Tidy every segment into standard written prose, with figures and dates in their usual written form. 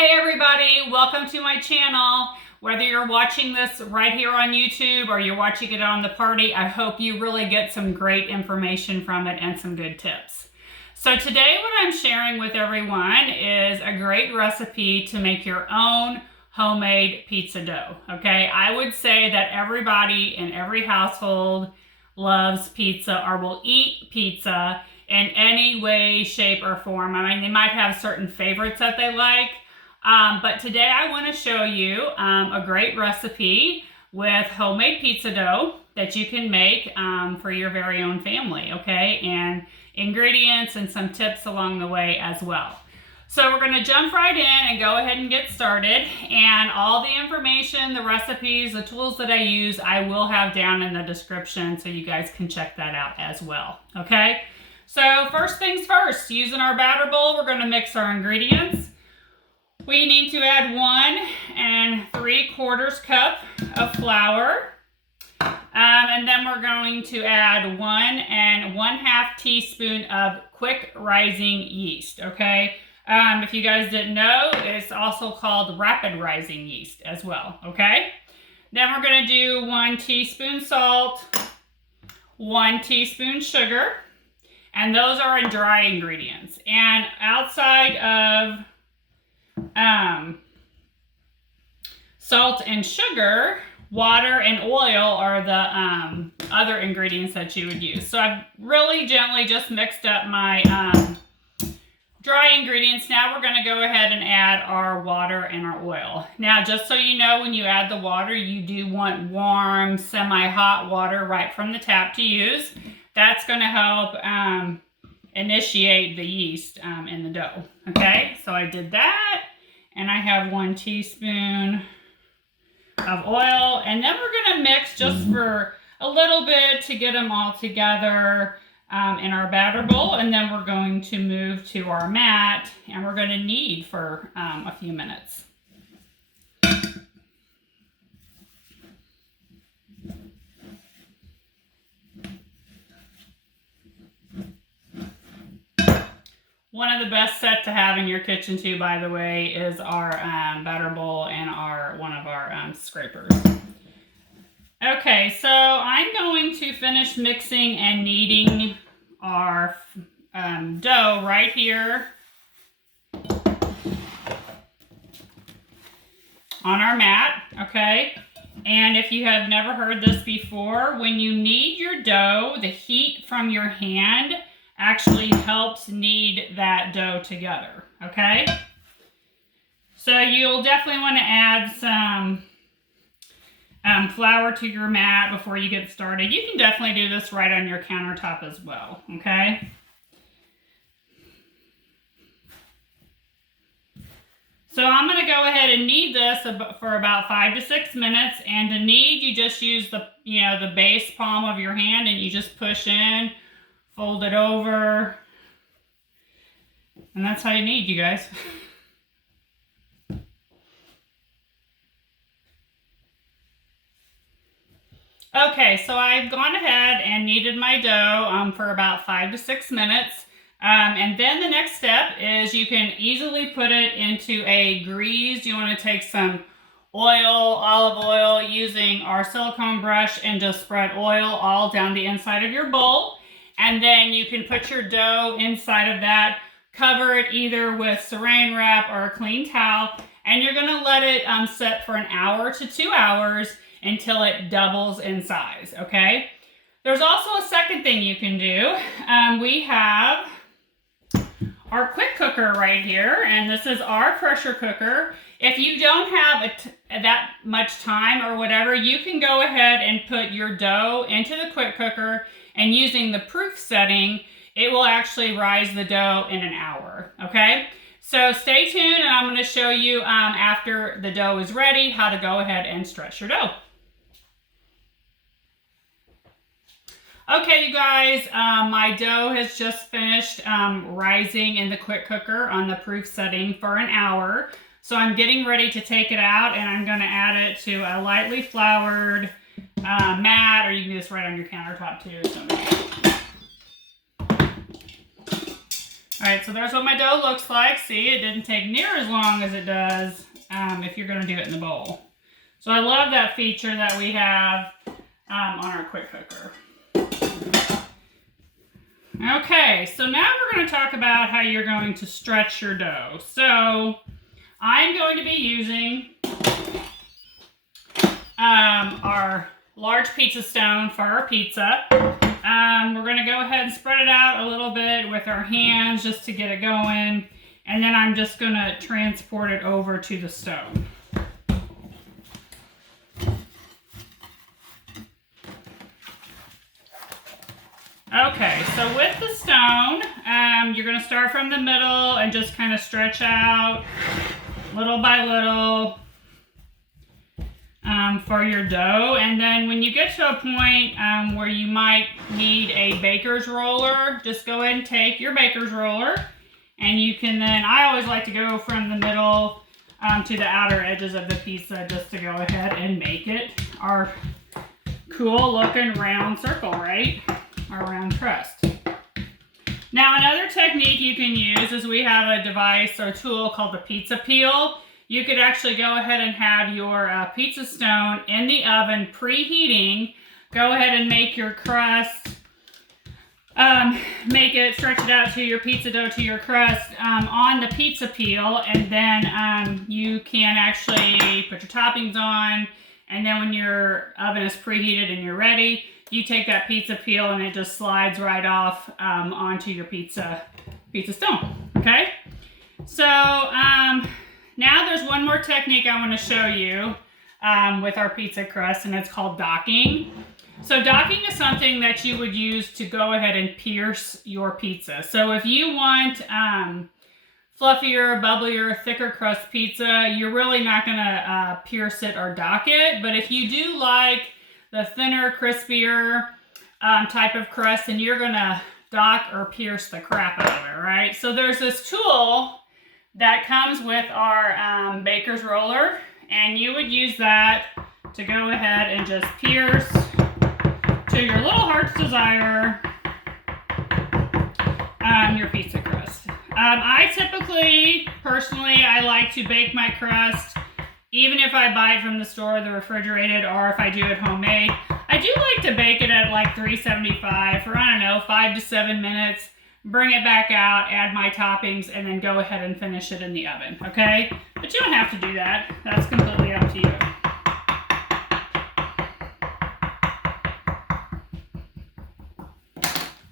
Hey everybody, welcome to my channel. Whether you're watching this right here on YouTube or you're watching it on the party, I hope you really get some great information from it and some good tips. So today what I'm sharing with everyone is a great recipe to make your own homemade pizza dough, okay? I would say that everybody in every household loves pizza or will eat pizza in any way, shape, or form. I mean, they might have certain favorites that they like, but today I want to show you a great recipe with homemade pizza dough that you can make for your very own family, okay? And ingredients and some tips along the way as well. So we're going to jump right in and go ahead and get started. And all the information, the recipes, the tools that I use, I will have down in the description so you guys can check that out as well, okay? So first things first, using our batter bowl, we're going to mix our ingredients. We need to add 1 3/4 cup of flour. And then we're going to add 1 1/2 teaspoon of quick rising yeast, okay? If you guys didn't know, it's also called rapid rising yeast as well, okay? Then we're going to do 1 teaspoon salt, 1 teaspoon sugar, and those are in dry ingredients. And outside of salt and sugar, water and oil are the other ingredients that you would use. So I've really gently just mixed up my dry ingredients. Now we're going to go ahead and add our water and our oil. Now, just so you know, when you add the water, you do want warm, semi-hot water right from the tap to use. That's going to help initiate the yeast in the dough. Okay, so I did that, and I have 1 teaspoon of oil, and then we're going to mix just for a little bit to get them all together in our batter bowl, and then we're going to move to our mat, and we're going to knead for a few minutes. One of the best set to have in your kitchen too, by the way, is our batter bowl and one of our scrapers. Okay, so I'm going to finish mixing and kneading our dough right here on our mat, okay? And if you have never heard this before, when you knead your dough, the heat from your hand actually helps knead that dough together, okay? So you'll definitely want to add some flour to your mat before you get started. You can definitely do this right on your countertop as well, okay? So I'm going to go ahead and knead this for about 5 to 6 minutes. And to knead, you just use the base palm of your hand and you just push in, fold it over, and that's how you knead, you guys. Okay, so I've gone ahead and kneaded my dough for about 5 to 6 minutes. And then the next step is you can easily put it into a grease. You want to take some olive oil, using our silicone brush, and just spread oil all down the inside of your bowl. And then you can put your dough inside of that, cover it either with saran wrap or a clean towel, and you're going to let it sit for 1 hour to 2 hours until it doubles in size, okay? There's also a second thing you can do. We have our quick cooker right here, and this is our pressure cooker. If you don't have that much time or whatever, you can go ahead and put your dough into the quick cooker, and using the proof setting, it will actually rise the dough in 1 hour, okay? So stay tuned, and I'm going to show you after the dough is ready how to go ahead and stretch your dough. Okay, you guys, my dough has just finished rising in the quick cooker on the proof setting for 1 hour. So I'm getting ready to take it out, and I'm going to add it to a lightly floured mat, or you can do this right on your countertop too. All right, so there's what my dough looks like. See, it didn't take near as long as it does if you're gonna do it in the bowl. So I love that feature that we have on our quick cooker. Okay, so now we're gonna talk about how you're going to stretch your dough. So I'm going to be using our large pizza stone for our pizza. We're going to go ahead and spread it out a little bit with our hands just to get it going. And then I'm just going to transport it over to the stove. Okay, so with the stone, you're going to start from the middle and just kind of stretch out little by little for your dough. And then when you get to a point where you might need a baker's roller, just go ahead and take your baker's roller, and you can then, I always like to go from the middle to the outer edges of the pizza just to go ahead and make it our cool looking round circle, right? Our round crust. Now another technique you can use is we have a device or tool called the pizza peel. You could actually go ahead and have your pizza stone in the oven preheating. Go ahead and make your crust, stretch it out to your pizza dough to your crust on the pizza peel, and then you can actually put your toppings on, and then when your oven is preheated and you're ready, you take that pizza peel and it just slides right off onto your pizza stone, okay? So, now there's one more technique I want to show you with our pizza crust, and it's called docking. So docking is something that you would use to go ahead and pierce your pizza. So if you want fluffier, bubblier, thicker crust pizza, you're really not going to pierce it or dock it. But if you do like the thinner, crispier type of crust, then you're going to dock or pierce the crap out of it, right? So there's this tool that comes with our baker's roller, and you would use that to go ahead and just pierce to your little heart's desire your pizza crust. I typically, personally, I like to bake my crust, even if I buy it from the store, the refrigerated, or if I do it homemade. I do like to bake it at like 375 for, I don't know, 5 to 7 minutes. Bring it back out, add my toppings, and then go ahead and finish it in the oven, okay? But you don't have to do that. That's completely up to you.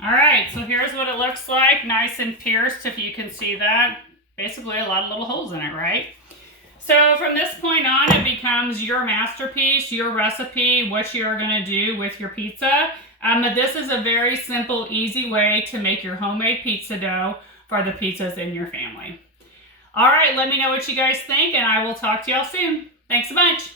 All right, so here's what it looks like, nice and pierced, if you can see that. Basically a lot of little holes in it, right? So from this point on, it becomes your masterpiece, your recipe, what you're gonna do with your pizza. But this is a very simple, easy way to make your homemade pizza dough for the pizzas in your family. All right, let me know what you guys think, and I will talk to y'all soon. Thanks a bunch.